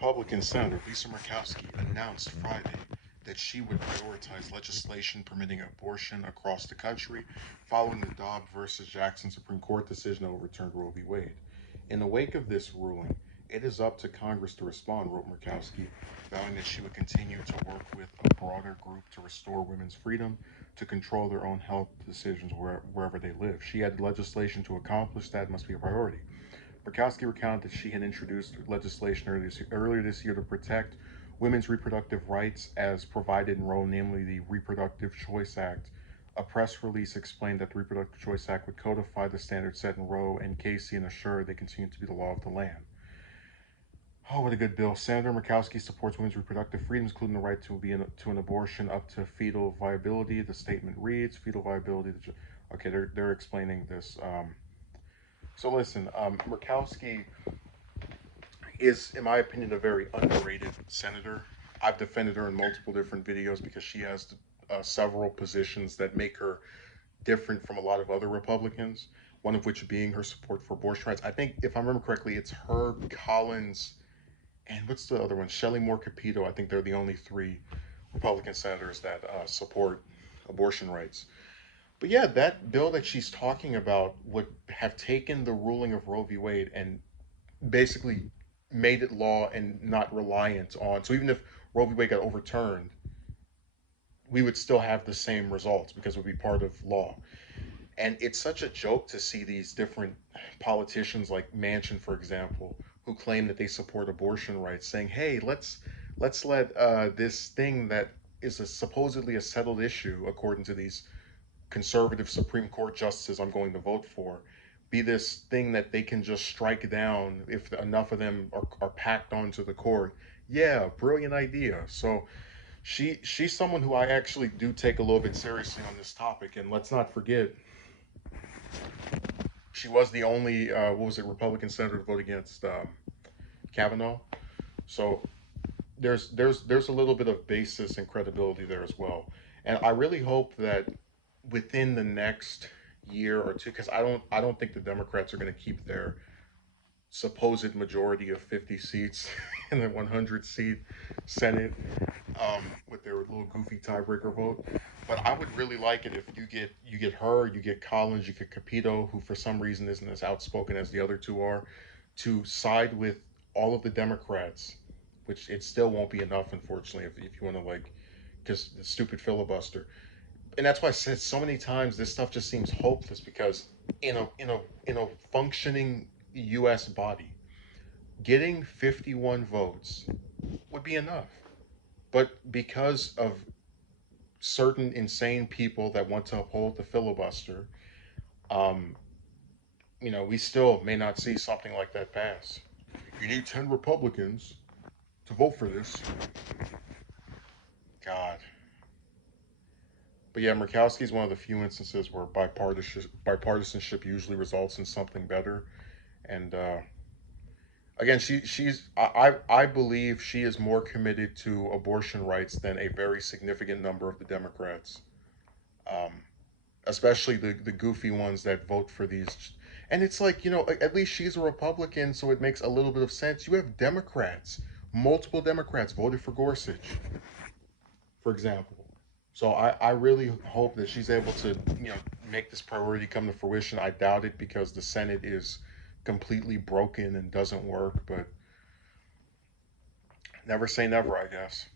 Republican Senator Lisa Murkowski announced Friday that she would prioritize legislation permitting abortion across the country following the Dobbs versus Jackson Supreme Court decision that overturned Roe v. Wade. In the wake of this ruling, it is up to Congress to respond, wrote Murkowski, vowing that she would continue to work with a broader group to restore women's freedom to control their own health decisions wherever they live. She added legislation to accomplish that must be a priority. Murkowski recounted that she had introduced legislation earlier this year to protect women's reproductive rights as provided in Roe, namely the Reproductive Choice Act. A press release explained that the Reproductive Choice Act would codify the standards set in Roe and Casey and assure they continue to be the law of the land. Oh, what a good bill. Senator Murkowski supports women's reproductive freedoms, including the right to an abortion up to fetal viability. The statement reads, fetal viability. Okay, they're explaining this. So listen, Murkowski is, in my opinion, a very underrated senator. I've defended her in multiple different videos because she has several positions that make her different from a lot of other Republicans. One of which being her support for abortion rights. I think, if I remember correctly, it's her, Collins, and what's the other one? Shelley Moore Capito. I think they're the only three Republican senators that support abortion rights. But yeah, that bill that she's talking about would have taken the ruling of Roe v. Wade and basically made it law and not reliant on. So even if Roe v. Wade got overturned, we would still have the same results because it would be part of law. And it's such a joke to see these different politicians like Manchin, for example, who claim that they support abortion rights, saying, "Hey, let's let this thing that is supposedly a settled issue, according to these conservative Supreme Court justices I'm going to vote for, be this thing that they can just strike down if enough of them are packed onto the court." Yeah, brilliant idea. So she's someone who I actually do take a little bit seriously on this topic. And let's not forget, she was the only what was it, Republican senator to vote against Kavanaugh. So there's a little bit of basis and credibility there as well. And I really hope that within the next year or two, because I don't think the Democrats are going to keep their supposed majority of 50 seats in the 100 seat Senate with their little goofy tiebreaker vote. But I would really like it if you get her, you get Collins, you get Capito, who for some reason isn't as outspoken as the other two are, to side with all of the Democrats, which it still won't be enough, unfortunately, if you want to like just the stupid filibuster. And that's why I said so many times this stuff just seems hopeless because in a functioning U.S. body, getting 51 votes would be enough. But because of certain insane people that want to uphold the filibuster, um, we still may not see something like that pass. You need 10 Republicans to vote for this. God. But yeah, Murkowski is one of the few instances where bipartisanship usually results in something better. And again, I believe she is more committed to abortion rights than a very significant number of the Democrats, um, especially the goofy ones that vote for these. And it's like, at least she's a Republican, so it makes a little bit of sense. You have Democrats, multiple Democrats voted for Gorsuch, for example. So I really hope that she's able to, make this priority come to fruition. I doubt it because the Senate is completely broken and doesn't work, but never say never, I guess.